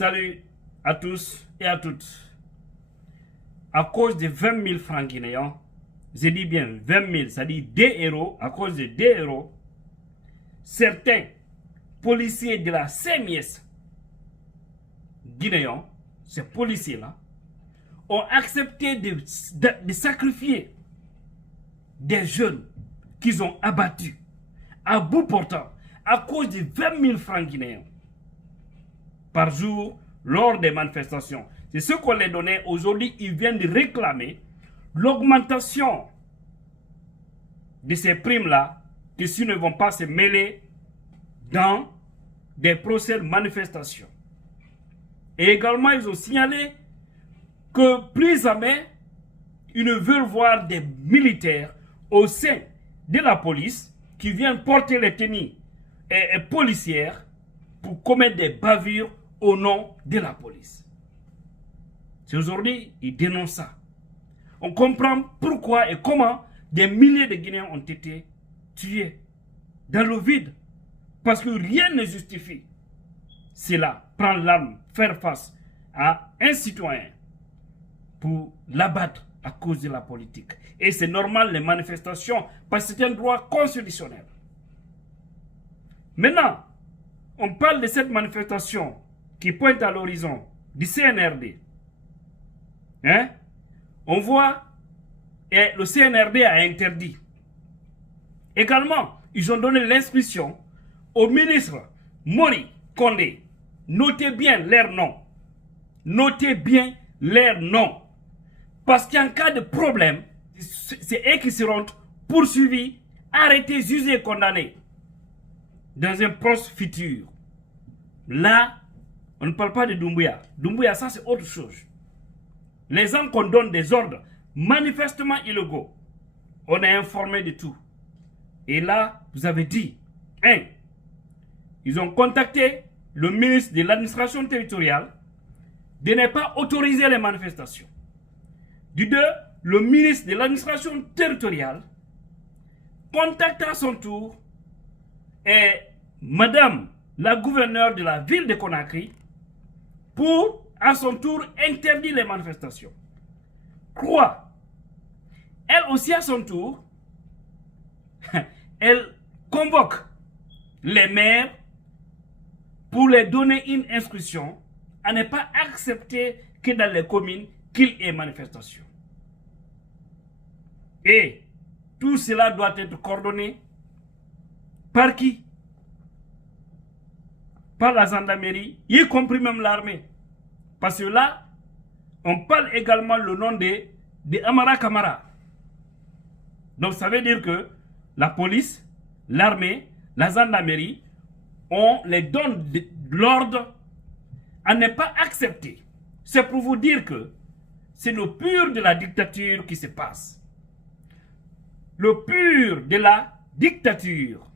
Salut à tous et à toutes. À cause de 20 000 francs guinéens, je dis bien 20 000, ça dit des euros, à cause de 2 euros, certains policiers de la CMS guinéens, ces policiers-là, ont accepté de sacrifier des jeunes qu'ils ont abattus à bout portant à cause de 20 000 francs guinéens par jour lors des manifestations. C'est ce qu'on les donnait. Aujourd'hui, ils viennent de réclamer l'augmentation de ces primes-là, que s'ils ne vont pas se mêler dans des procès de manifestation. Et également, ils ont signalé que plus jamais, ils ne veulent voir des militaires au sein de la police qui viennent porter les tenues policières pour commettre des bavures au nom de la police. C'est aujourd'hui, ils dénoncent ça. On comprend pourquoi et comment des milliers de Guinéens ont été tués dans le vide. Parce que rien ne justifie cela. Prendre l'arme, faire face à un citoyen pour l'abattre à cause de la politique. Et c'est normal les manifestations parce que c'est un droit constitutionnel. Maintenant, on parle de cette manifestation qui pointe à l'horizon du CNRD. On voit et le CNRD a interdit. Également, ils ont donné l'instruction au ministre Mori Kondé. Notez bien leurs noms. Notez bien leurs noms. Parce qu'en cas de problème, c'est eux qui seront poursuivis, arrêtés, jugés et condamnés dans un proche futur. Là, on ne parle pas de Doumbouya. Doumbouya, ça c'est autre chose. Les gens qu'on donne des ordres manifestement illégaux, on est informé de tout. Et là, vous avez dit, ils ont contacté le ministre de l'administration territoriale de ne pas autoriser les manifestations. Du 2, le ministre de l'administration territoriale contacte à son tour madame la gouverneure de la ville de Conakry pour à son tour interdire les manifestations. 3, elle aussi à son tour, elle convoque les maires pour les donner une instruction à ne pas accepter que dans les communes qu'il y ait manifestation. Et tout cela doit être coordonné par qui? Par la gendarmerie, y compris même l'armée. Parce que là, on parle également le nom de Amara Kamara. Donc ça veut dire que la police, l'armée, la gendarmerie, on les donne l'ordre à ne pas accepter. C'est pour vous dire que c'est le pur de la dictature qui se passe. Le pur de la dictature.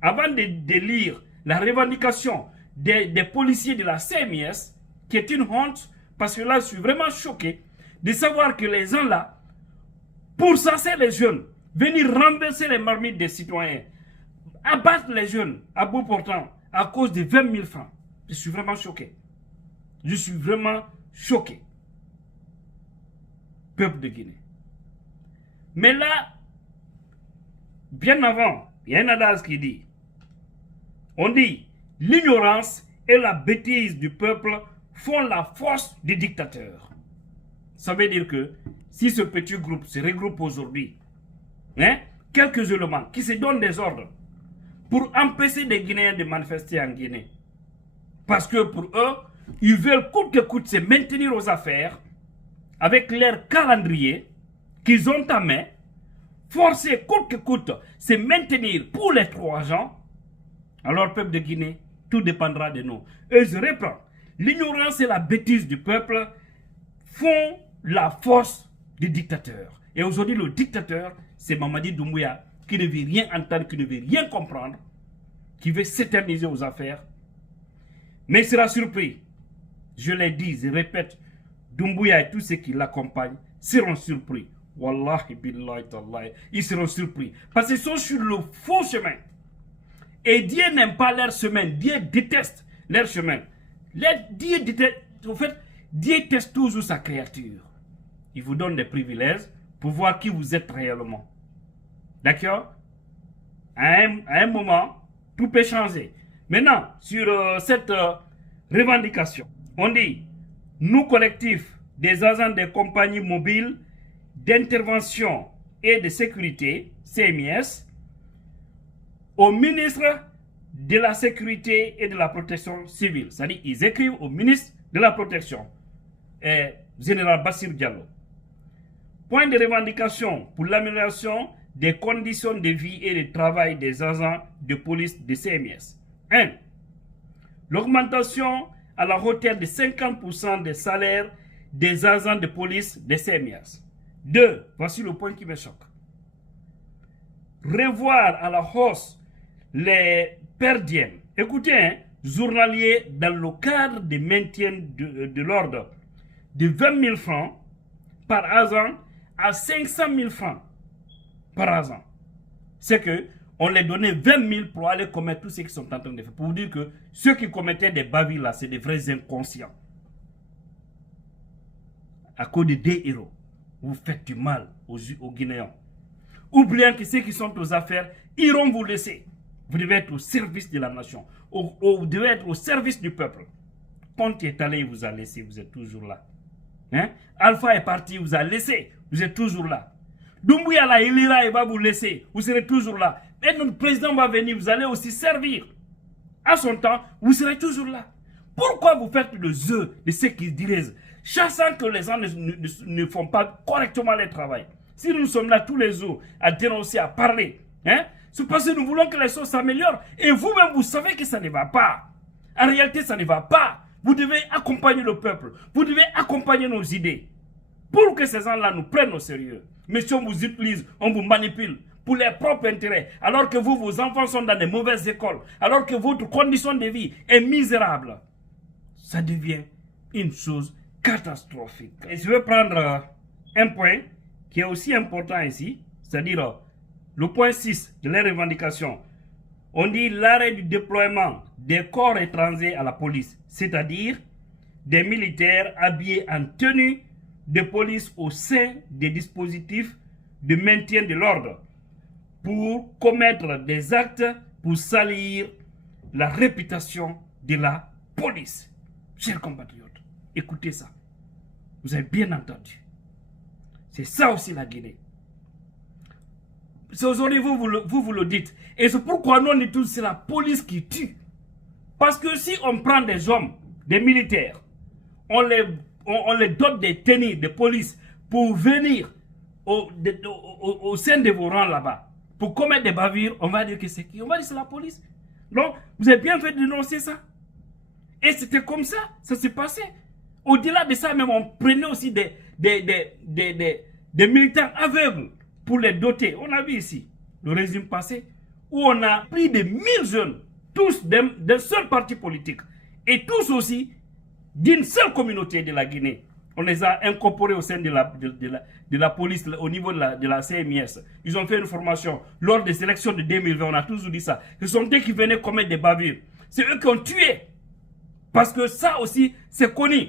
Avant de lire la revendication des policiers de la CMS, qui est une honte, parce que là, je suis vraiment choqué de savoir que les gens là, pour censer les jeunes, venir renverser les marmites des citoyens, abattre les jeunes à bout portant à cause de 20 000 francs. Je suis vraiment choqué. Je suis vraiment choqué. Peuple de Guinée. Mais là, bien avant, il y a un adage qui dit, on dit, l'ignorance et la bêtise du peuple font la force des dictateurs. Ça veut dire que si ce petit groupe se regroupe aujourd'hui, quelques éléments qui se donnent des ordres pour empêcher des Guinéens de manifester en Guinée, parce que pour eux, ils veulent coûte que coûte se maintenir aux affaires avec leur calendrier qu'ils ont en main, forcer coûte que coûte se maintenir pour les 3 ans. Alors, peuple de Guinée, tout dépendra de nous. Et je reprends, l'ignorance et la bêtise du peuple font la force des dictateurs. Et aujourd'hui, le dictateur, c'est Mamadi Doumbouya, qui ne veut rien entendre, qui ne veut rien comprendre, qui veut s'éterniser aux affaires. Mais il sera surpris. Je l'ai dit, je répète, Doumbouya et tous ceux qui l'accompagnent seront surpris. Wallahi billahi tallahi, ils seront surpris. Parce qu'ils sont sur le faux chemin. Et Dieu n'aime pas leur chemin. Dieu déteste leur chemin. Dieu teste toujours sa créature. Il vous donne des privilèges pour voir qui vous êtes réellement. D'accord? À un moment, tout peut changer. Maintenant, sur cette revendication, on dit, nous collectifs des agents des compagnies mobiles d'intervention et de sécurité, CMIS, au ministre de la Sécurité et de la Protection civile. C'est-à-dire, ils écrivent au ministre de la Protection, général Bassirou Diallo. Point de revendication pour l'amélioration des conditions de vie et de travail des agents de police de CMIS. 1. L'augmentation à la hauteur de 50% des salaires des agents de police de CMIS. 2. Voici le point qui me choque. Revoir à la hausse les perdièmes. Écoutez, hein, journaliers dans le cadre de maintien de l'ordre de 20 000 francs par agent à 500 000 francs par agent. C'est que on les donnait 20 000 pour aller commettre tout ce qu'ils sont en train de faire. Pour vous dire que ceux qui commettaient des bavures là, c'est des vrais inconscients. À cause de deux héros, vous faites du mal aux Guinéens. Oubliant que ceux qui sont aux affaires iront vous laisser. Vous devez être au service de la nation. Vous devez être au service du peuple. Ponty est allé, il vous a laissé, vous êtes toujours là. Hein? Alpha est parti, il vous a laissé, vous êtes toujours là. Doumbouya là, il ira, il va vous laisser, vous serez toujours là. Et notre président va venir, vous allez aussi servir. À son temps, vous serez toujours là. Pourquoi vous faites le jeu de ceux qui dirigent, chassant que les gens ne font pas correctement leur travail? Si nous sommes là tous les jours à dénoncer, à parler, hein, c'est parce que nous voulons que les choses s'améliorent. Et vous-même, vous savez que ça ne va pas. En réalité, ça ne va pas. Vous devez accompagner le peuple. Vous devez accompagner nos idées. Pour que ces gens-là nous prennent au sérieux. Mais si on vous utilise, on vous manipule pour leurs propres intérêts, alors que vous, vos enfants sont dans des mauvaises écoles, alors que votre condition de vie est misérable, ça devient une chose catastrophique. Et je vais prendre un point qui est aussi important ici, c'est-à-dire le point 6 de les revendications. On dit l'arrêt du déploiement des corps étrangers à la police, c'est-à-dire des militaires habillés en tenue de police au sein des dispositifs de maintien de l'ordre pour commettre des actes pour salir la réputation de la police. Chers compatriotes, écoutez ça. Vous avez bien entendu. C'est ça aussi la Guinée. C'est aujourd'hui vous le dites. Et c'est pourquoi nous on dit tous c'est la police qui tue. Parce que si on prend des hommes, des militaires, on les dote des tenues de police pour venir au sein de vos rangs là-bas, pour commettre des bavures, on va dire que c'est qui? On va dire que c'est la police. Donc, vous avez bien fait de dénoncer ça. Et c'était comme ça, ça s'est passé. Au-delà de ça, même, on prenait aussi des militaires aveugles pour les doter. On a vu ici, le régime passé, où on a pris des 1000 jeunes, tous d'un seul parti politique, et tous aussi d'une seule communauté de la Guinée. On les a incorporés au sein de la police, au niveau de la CMIS. Ils ont fait une formation. Lors des élections de 2020, on a toujours dit ça. Ce sont eux qui venaient commettre des bavures. C'est eux qui ont tué. Parce que ça aussi, c'est connu.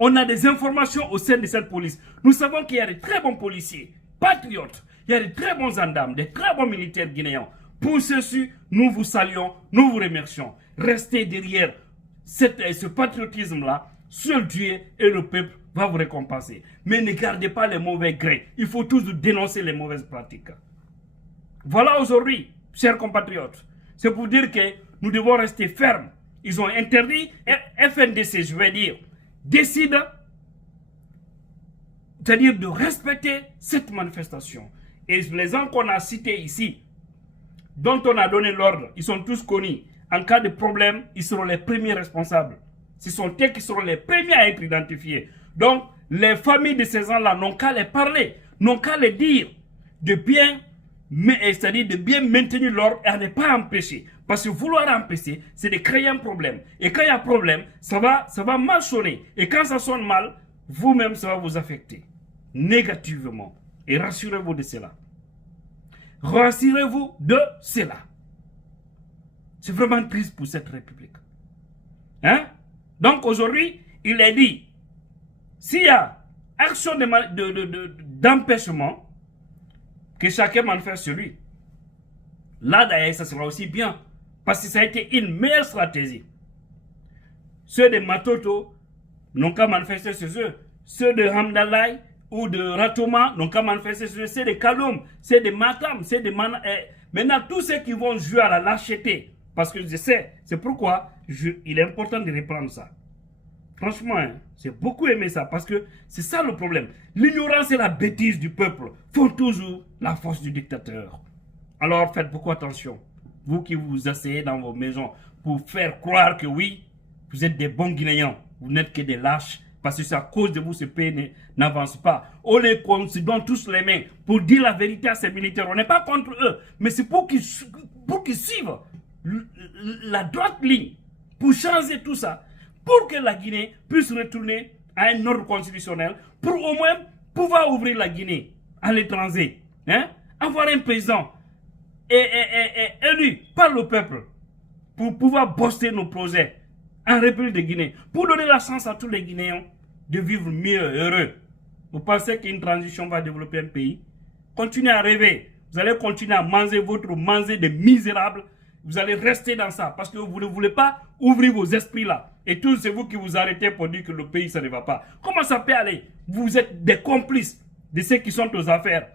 On a des informations au sein de cette police. Nous savons qu'il y a de très bons policiers, patriotes. Il y a de très bons gendarmes, de très bons militaires guinéens. Pour ceci, nous vous saluons, nous vous remercions. Restez derrière ce patriotisme-là. Seul Dieu et le peuple va vous récompenser. Mais ne gardez pas les mauvais grains. Il faut toujours dénoncer les mauvaises pratiques. Voilà aujourd'hui, chers compatriotes. C'est pour dire que nous devons rester fermes. Ils ont interdit, FNDC, je vais dire, décide, c'est-à-dire de respecter cette manifestation. Et les gens qu'on a cités ici, dont on a donné l'ordre, ils sont tous connus. En cas de problème, ils seront les premiers responsables. Ce sont eux qui seront les premiers à être identifiés. Donc, les familles de ces gens-là n'ont qu'à les parler, n'ont qu'à les dire, c'est-à-dire de bien maintenir l'ordre et à ne pas empêcher. Parce que vouloir empêcher, c'est de créer un problème. Et quand il y a un problème, ça va mal sonner. Et quand ça sonne mal, vous-même, ça va vous affecter négativement. Et rassurez-vous de cela. Rassurez-vous de cela. C'est vraiment triste pour cette République. Hein? Donc aujourd'hui, il est dit, s'il y a action d'empêchement, que chacun manifeste sur lui. Là d'ailleurs, ça sera aussi bien, parce que ça a été une meilleure stratégie. Ceux de Matoto n'ont qu'à manifester sur eux. Ceux de Hamdallah ou de Ratoma n'ont qu'à manifester sur eux. C'est de Kaloum, c'est de Matam, c'est de Maintenant, tous ceux qui vont jouer à la lâcheté, parce que je sais, c'est pourquoi il est important de reprendre ça. Franchement, hein, j'ai beaucoup aimé ça, parce que c'est ça le problème. L'ignorance et la bêtise du peuple font toujours la force du dictateur. Alors faites beaucoup attention. Vous qui vous asseyez dans vos maisons pour faire croire que oui, vous êtes des bons Guinéens, vous n'êtes que des lâches, parce que c'est à cause de vous ce pays n'avance pas. On se donne tous les mains pour dire la vérité à ces militaires. On n'est pas contre eux, mais c'est pour qu'ils suivent la droite ligne, pour changer tout ça, pour que la Guinée puisse retourner à un ordre constitutionnel, pour au moins pouvoir ouvrir la Guinée à l'étranger. Hein? Avoir un président élu par le peuple pour pouvoir booster nos projets en République de Guinée, pour donner la chance à tous les Guinéens de vivre mieux, heureux. Vous pensez qu'une transition va développer un pays? Continuez à rêver. Vous allez continuer à manger de misérables. Vous allez rester dans ça parce que vous ne voulez pas ouvrir vos esprits là. Et tous c'est vous qui vous arrêtez pour dire que le pays ça ne va pas. Comment ça peut aller? Vous êtes des complices de ceux qui sont aux affaires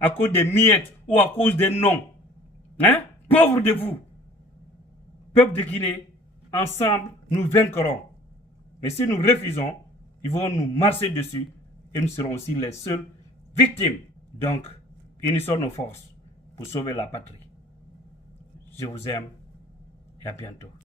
à cause des miettes ou à cause des noms. Hein? Pauvres de vous. Peuple de Guinée, ensemble, nous vaincrons. Mais si nous refusons, ils vont nous marcher dessus et nous serons aussi les seules victimes. Donc, unissons nos forces pour sauver la patrie. Je vous aime et à bientôt.